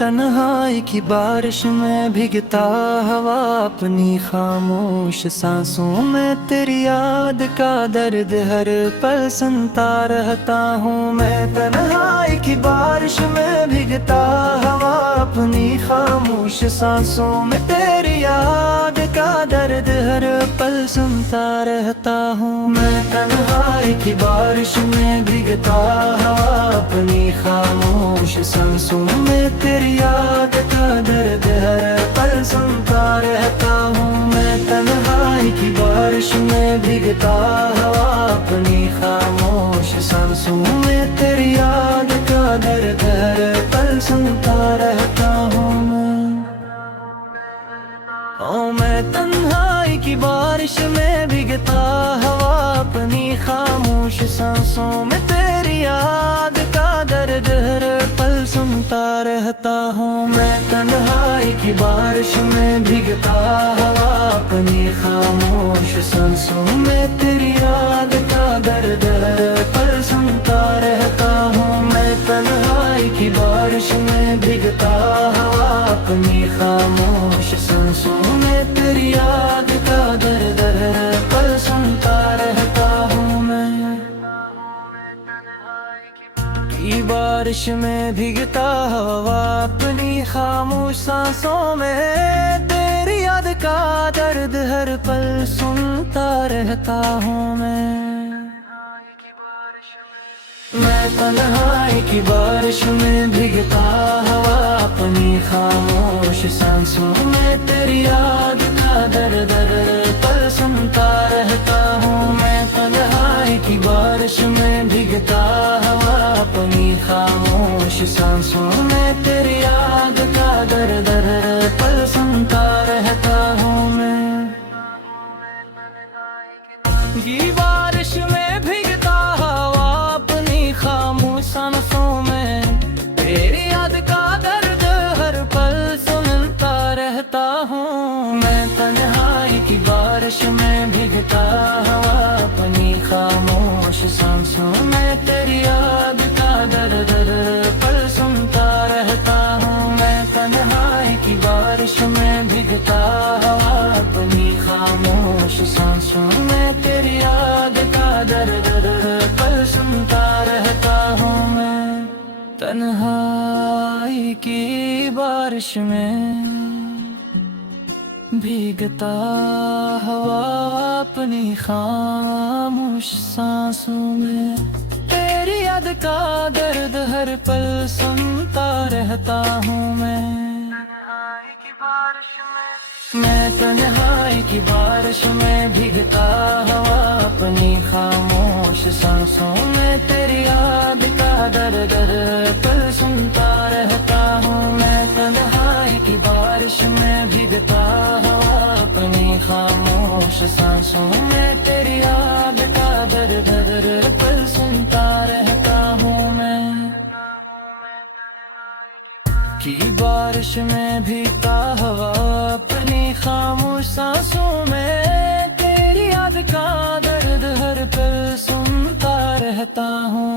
तन्हाई की बारिश में भीगता हवा अपनी खामोश सांसों में तेरी याद का दर्द हर पल सुनता रहता हूँ। मैं तन्हाई की बारिश में भीगता हवा अपनी खामोश सांसों में तेरी याद का दर्द हर पल सुनता रहता हूँ। मैं तन्हाई की बारिश में भीगता हवा अपनी खामोश सांसों में तेरी याद का दर्द हर पल सुनता रहता हूँ। मैं तन्हाई की बारिश में भीगता हवा अपनी खामोश सांसों में तेरी याद का दर्द हर पल सुनता रहता हूँ। मैं तन्हाई की बारिश में भीगता हवा अपनी खामोश सांसों में तेरी याद का दर्द हर पल सुनता रहता हूँ। मैं तन्हाई की बारिश में भीगता हवा अपनी खामोश सांसों में तेरी याद का दर्द हर पल सुनता रहता हूँ। मैं तन्हाई की बारिश में भीगता हवा अपनी खामोश सांसों में तेरी याद का दर्द हर पल सुनता रहता हूँ। मैं की बारिश में भीगता हवा अपनी खामोश सांसों में तेरी याद का दर्द हर पल सुनता रहता हूँ। मैं तन्हाई की बारिश में भीगता हवा अपनी खामोश सांसों में तेरी याद का दर्द हर पल सुनता रहता हूँ। मैं तन्हाई की बारिश में भीगता हवा अपनी खामोश सांसों में तेरी याद का दर्द हर पल सुनता रहता हूँ। मैं की बारिश में भीगता हवा अपनी खामोश सांसों में तेरी याद का दर्द हर पल सुनता रहता हूँ। मैं तन्हाई की बारिश में भीगता हवा अपनी खामोश सांसों में तेरी याद का दर्द हर पल सुनता रहता हूँ। मैं तन्हाई की बारिश में भीगता हवा अपनी खामोश सांसों में तेरी याद का दर्द हर पल सुनता रहता हूँ। मैं तन्हाई की बारिश में भीगता हवा अपनी खामोश सांसों में तेरी याद का दर्द हर पल सुनता रहता हूँ। मैं तन्हाई की बारिश में भीगता हवा अपनी खामोश सांसों में तेरी याद का दर्द हर पल सुनता रहता हूँ। मैं तन्हाई की बारिश में भीगता हवा अपनी खामोश सांसों में तेरी याद का दर्द हर पल सुनता रहता हूँ। मैं की बारिश में भीगता हवा अपनी खामोश सांसों में तेरी याद का दर्द हर पल सुनता रहता हूँ।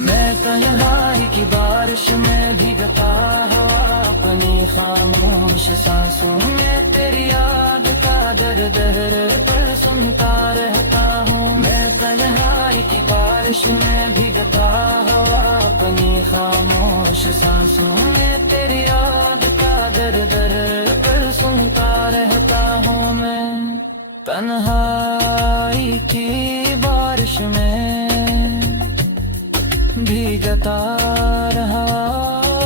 मैं तन्हाई की बारिश में भीगता हवा अपनी खामोश सांसों में तेरी याद का दर्द हर पल सुनता रहता हूँ। मैं तन्हाई की बारिश में भीगता हवा अपनी खामोश सांसों में तेरी याद का दर्द हर पल सुनता रहता हूँ। मैं तन्हाई की बारिश में भीगता रहा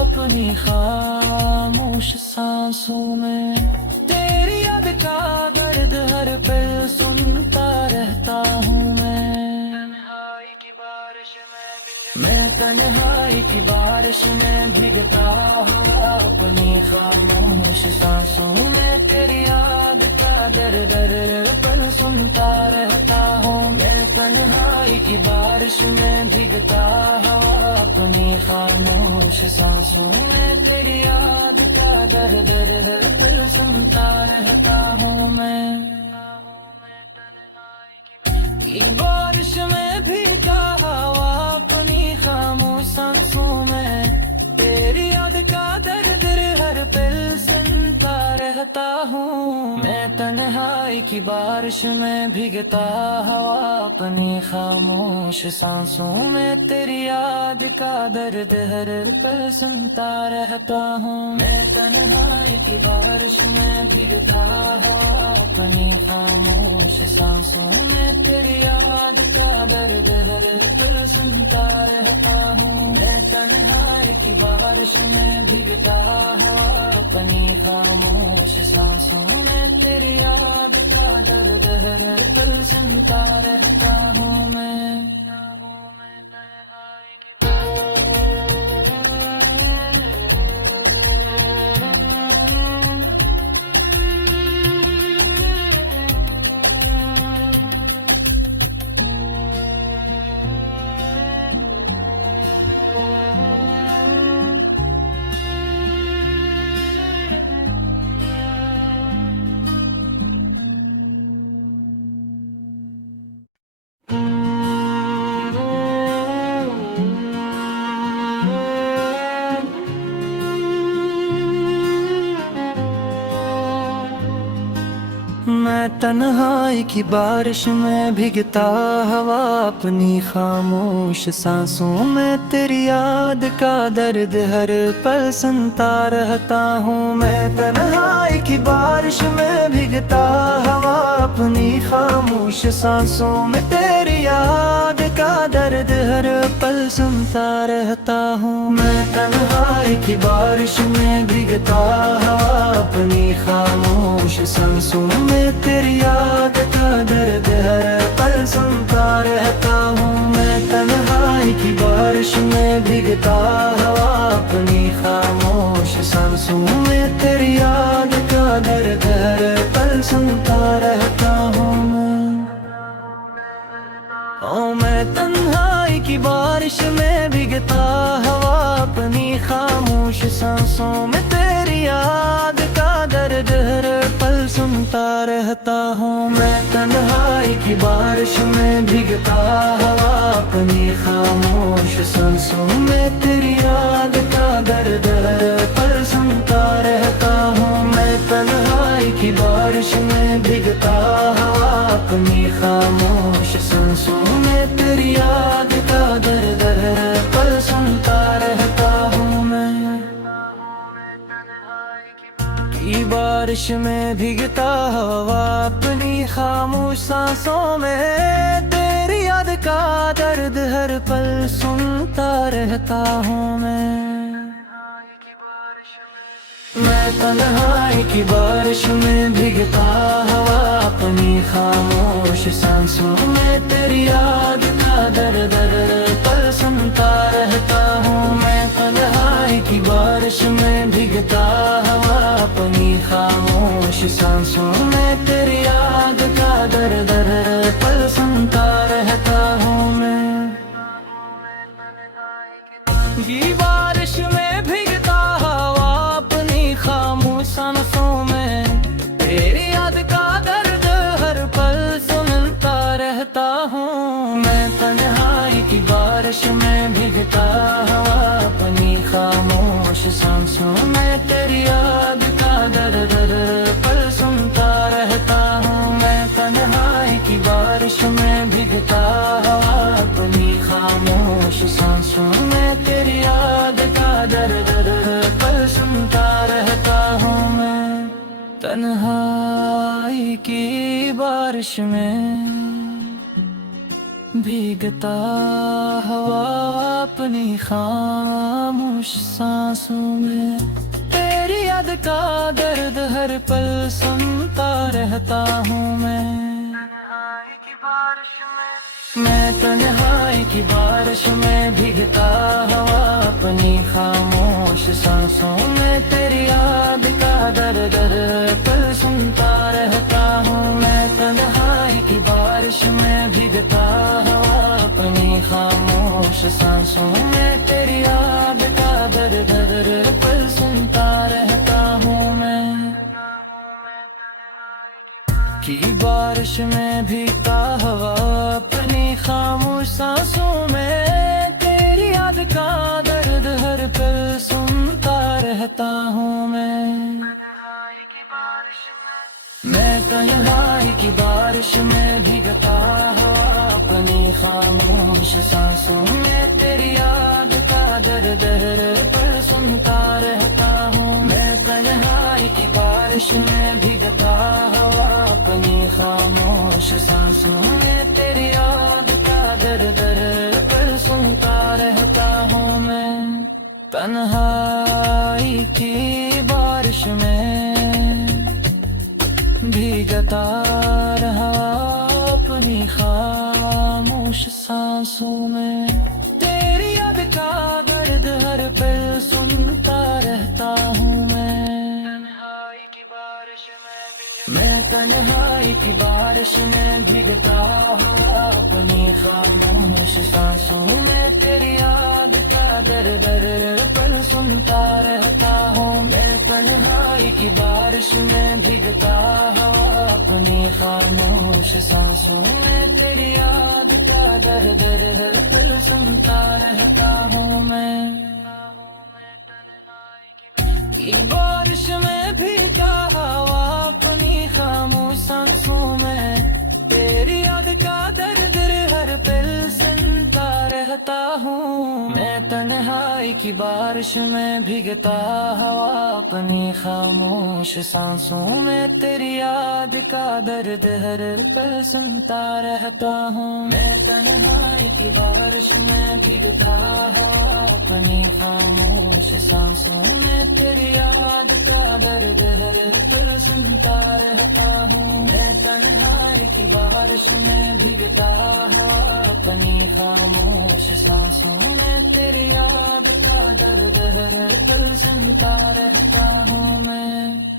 अपनी खामोश सांसों में तेरी याद का दर्द हर पल सुनता रहता हूँ। मैं तन्हाई की बारिश में भीगता हवा अपनी खामोश सांसों में तेरी याद का दर्द हर पल सुनता रहता हूँ। मैं तन्हाई की बारिश में भीगता हवा अपनी खामोश सांसों में तेरी याद का दर्द हर पल सुनता रहता हूँ। मैं की बारिश में भीगता हवा अपनी खामोश सांसों का दर्द हर पल सुनता रहता हूँ। मैं तन्हाई की बारिश में भीगता हवा अपनी खामोश सांसों में तेरी याद का दर्द हर पल सुनता रहता हूँ। मैं तन्हाई की बारिश में भीगता हवा अपनी खामोश सांसों में तेरी याद का दर्द हर पल सुनता रहता हूँ। मैं तन्हाई की बारिश में भीगता हवा अपनी खामोश सांसों में तेरी याद का दर्द हर पल सुनता रहता हूँ मैं। मैं तन्हाई की बारिश में भीगता हवा अपनी खामोश सांसों में तेरी याद का दर्द हर पल सुनता रहता हूँ। मैं तन्हाई की बारिश में भीगता हवा अपनी खामोश सांसों में तेरी याद का दर्द हर पल सुनता रहता हूँ। मैं तन्हाई की बारिश में भीगता हवा अपनी खामोश सांसों में तेरी याद का दर्द हर पल सुनता रहता हूँ। मैं तन्हाई की बारिश में भीगता हवा अपनी खामोश सांसों में तेरी याद का दर्द हर पल सुनता रहता हूँ मैं। ओ मैं तन्हाई की बारिश में भीगता हवा अपनी खामोश सांसों में तेरी याद का दर्द हर पल सुनता रहता हूँ। मैं तन्हाई की बारिश में भीगता हवा अपनी खामोश सांसों में तेरी याद का दर्द हर पल सुनता रहता हूँ। मैं तन्हाई की बारिश में भीगता हवा अपनी खामोश सांसों में तेरी याद का दर्द हर पल सुनता रहता हूँ मैं। की बारिश में भीगता हवा अपनी खामोश सांसों में तेरी याद का दर्द हर पल सुनता रहता हूँ मैं। मैं तन्हाई की बारिश में भीगता हवा अपनी खामोश सांसों में तेरी याद का दर्द हर पल सुनता रहता हूँ। मैं तन्हाई की बारिश में भीगता हवा अपनी खामोश सांसों में तेरी याद का दर्द हर पल सुनता रहता हूँ मैं। की बारिश में भीगता हवा अपनी खामोश सांसों में तेरी याद का दर्द हर पल सुनता रहता हूँ। मैं तन्हाई की बारिश में भीगता हवा अपनी खामोश सांसों में तेरी याद का दर्द हर पल सुनता रहता हूँ। मैं तन्हाई की बारिश में भीगता हवा अपनी खामोश सांसों में तेरी याद का दर्द हर पल सुनता रहता हूँ मैं। तन्हाई की बारिश में भीगता हवा अपनी खामोश सांसों में तेरी याद का दर्द हर पल सुनता रहता हूँ मैं। मैं तन्हाई की बारिश में भीगता हवा अपनी खामोश सांसों में तेरी याद का दर्द हर पल सुनता रहता हूँ। मैं तन्हाई की बारिश में भीगता हवा अपनी खामोश सांसों में तेरी याद का दर्द हर पल सुनता रहता हूँ मैं। की बारिश में भीगता हवा अपनी खामोश सांसों में तेरी याद का दर्द हर पल सुनता रहता हूँ मैं तन्हाई की बारिश में भीगता हवा अपनी खामोश सांसों में तेरी याद का दर्द पर सुनता रहता हूँ मैं तन्हाई की बारिश में भीगता हवा अपनी खामोश सांसों में तेरी याद का दर्द पर सुनता रहता हूँ मैं तन्हाई की बारिश में भीगता रहा अपनी खामोश सांसों में तेरी याद का दर्द हर पल सुनता रहता हूँ मैं तन्हाई की बारिश में भीगता हूँ अपनी खामोश सांसों में तेरी याद का दर्द हर पल सुनता रहता हूँ मैं तन्हाई की बारिश में भीगता हूँ अपनी खामोश सांसों में तेरी याद का दर्द हर पल सुनता रहता हूँ मैं बारिश में भीगता हवा अपनी खामोश सांसों में तेरी याद का दर्द हर पल सुनता रहता हूँ मैं तन्हाई की बारिश में भीगता हवा अपनी खामोश सांसों में तेरी याद का दर्द हर पल सुनता रहता हूँ मैं तन्हाई की बारिश में भीगता हवा अपनी खामोश सांसों में तेरी याद का दर्द हर पल सुनता रहता हूँ मैं तन्हाई की बारिश में भीगता हवा अपनी खामोश सांसों में तेरी याद का दर्द हर पल सुनता रहता हूँ मैं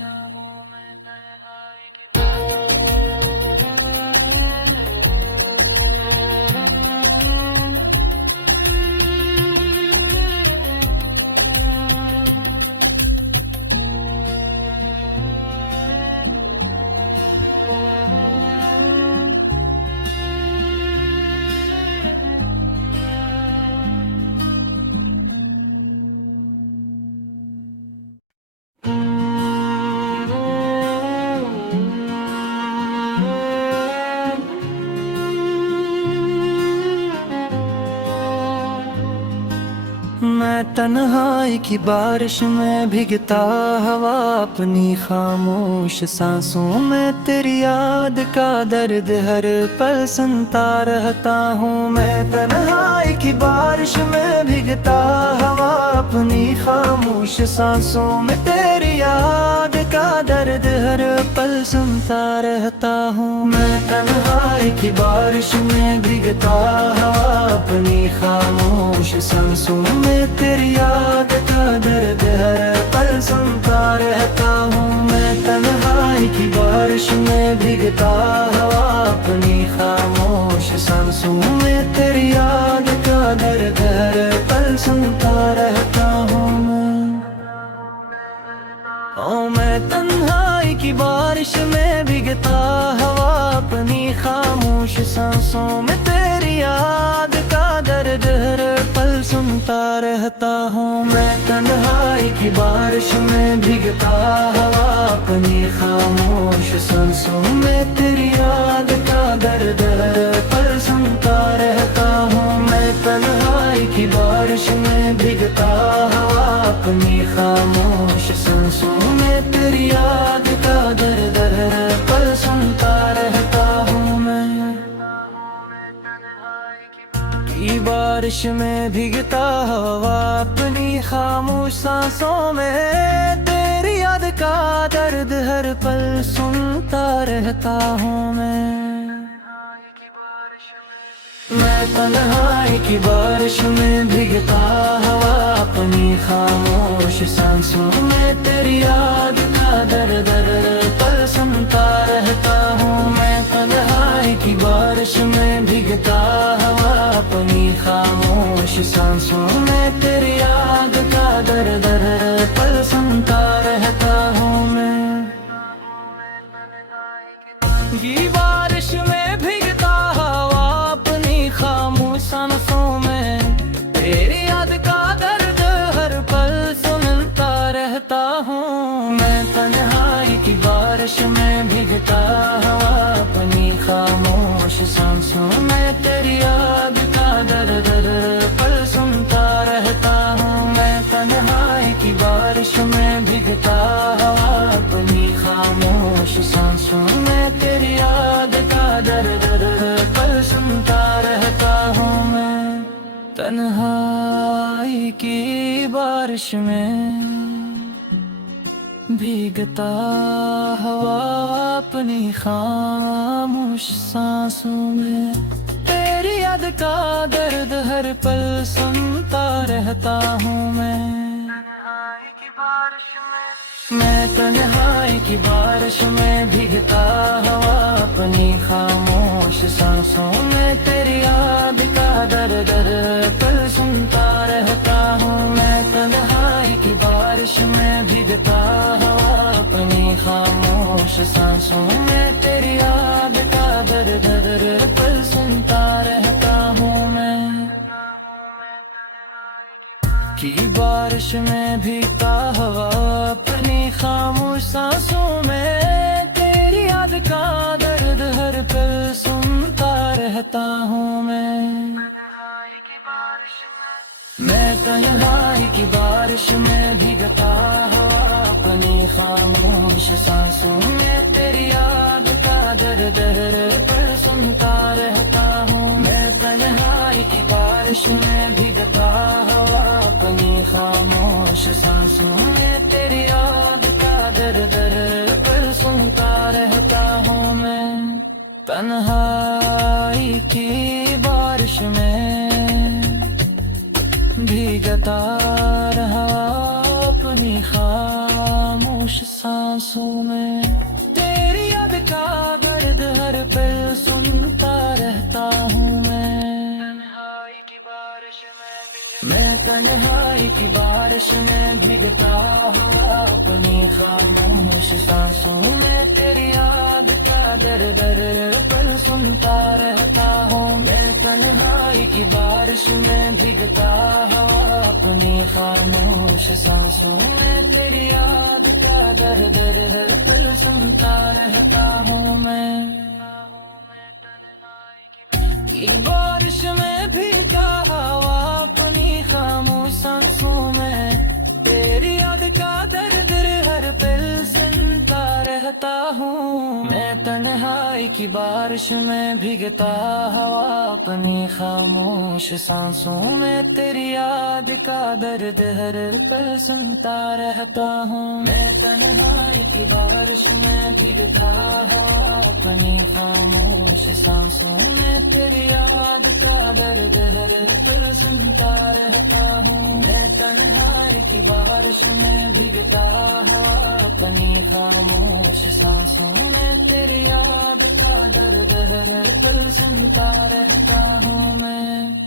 मैं तन्हाई की बारिश में भीगता हवा अपनी खामोश सांसों में तेरी याद का दर्द हर पल सुनता रहता हूँ मैं तन्हाई की बारिश में भीगता हवा अपनी खामोश सांसों में तेरी याद का दर्द हर पल सुनता रहता हूँ मैं तन्हाई की बारिश में भीगता हवा अपनी खामोश सांसों में तेरी याद का दर्द हर पल सुनता रहता हूँ मैं तन्हाई की बारिश में भीगता हवा अपनी खामोश सांसों में तेरी याद का दर्द हर पल सुनता रहता हूँ मैं तन्हाई की बारिश में भीगता हवा अपनी खामोश सांसों में तेरी याद का दर्द हर पल सुनता रहता हूँ मैं तन्हाई की बारिश में भीगता हवा अपनी खामोश सांसों में तेरी याद का दर्द हर पल सुनता रहता हूँ मैं तन्हाई की बारिश में भीगता हवा अपनी खामोश सांसों में तेरी याद का दर्द हर पल सुनता रहता हूँ मैं की बारिश में भीगता हवा अपनी खामोश सांसों में तेरी याद का दर्द हर पल सुनता रहता हूँ मैं तन्हाई की बारिश में भीगता हवा अपनी खामोश सांसों में तेरी याद का दर्द हर पल सुनता रहता हूँ मैं तन्हाई की बारिश में भीगता हवा अपनी खामोश सांसों में तेरी याद का दर्द हर पल सुनता रहता हूँ मैं की बारिश में भीगता हवा अपनी खामोश सांसों में तेरी याद का दर्द हर पल सुनता रहता रहता हूँ मैं। तन्हाई की बारिश में भीगता हवा अपनी खामोश सांसों में तेरी याद का दर्द पल सुनता रहता हूँ मैं। तन्हाई की बारिश में भीगता हवा अपनी खामोश सांसों में तेरी याद का दर्द पल सुनता रहता हूँ मैं। तन्हाई की बारिश में भीगता हवा अपनी खामोश सांसों में तेरी याद का दर्द हर पल सुनता रहता हूँ मैं। तन्हाई की बारिश में मैं तन्हाई की बारिश में भीगता हवा अपनी खामोश सांसों में तेरी याद का दर्द पल सुनता रहता हूँ मैं। तन्हाई की बारिश में भीगता हवा अपनी खामोश सांसों में तेरी याद का दर्द पल सुनता रहता हूँ मैं। की बारिश में भीगता हवा अपनी खामोश सांसों में तेरी याद का दर्द हर पल सुनता रहता हूँ मैं। मैं तन्हाई की बारिश में भीगता हवा अपनी खामोश सांसों में तेरी याद का दर्द हर पल सुनता रहता हूँ मैं। तन्हाई की बारिश में भीगता हवा अपनी खामोश सांसों में तेरी याद का दर्द पल सुनता रहता हूँ मैं। तन्हाई की बारिश में भीगता रहा अपनी खामोश सांसों में तेरी याद का दर्द हर पल सुनता रहता हूँ मैं। तन्हाई की बारिश में मैं तन्हाई की बारिश में भीगता हवा अपनी खामोश सांसों में तेरी याद का दर्द पल सुनता रहता हूँ मैं। तन्हाई की बारिश में भीगता हवा अपनी खामोश सांसों में तेरी याद का दर्द पल सुनता रहता हूँ मैं। की बारिश में भीगता हवा अपनी खामोश सांसों में तेरी याद का दर्द हर पल सुनता रहता हूँ मैं। तन्हाई की बारिश में भीगता हवा अपनी खामोश सांसों में तेरी याद का दर्द हर पल सुनता रहता हूँ मैं। तन्हाई की बारिश में भीगता हवा अपनी खामोश सांसों में तेरी याद का दर्द हर पल सुनता रहता हूँ मैं। तन्हाई की बारिश में भीगता हवा अपनी खामोश सांसों में तेरी याद का दर्द हर पल सुनता रहता हूँ मैं।